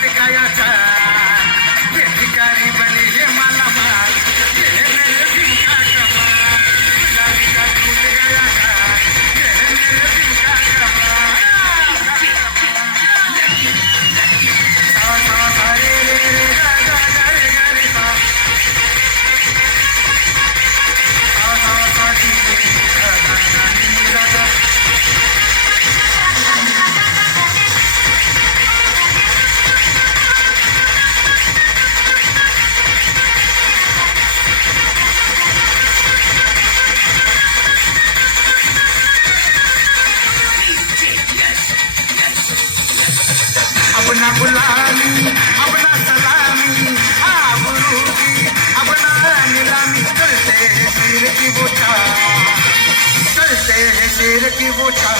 टूट गया चार, ये भिखारी बने ये मालामाल, ये है मेरे दिल का कमाल। गुलाबी का टूट गया चार, ये है मेरे दिल का कमाल। सा सा सा रे रे रे गा गा गा रे गा रे सा, सा सा सा री रे गा गा गा नी गा गा। अपना गुलामी अपना सलामी आबरू की अपना नीलामी करते हैं शेर की बोछा, करते हैं शेर की बोछा।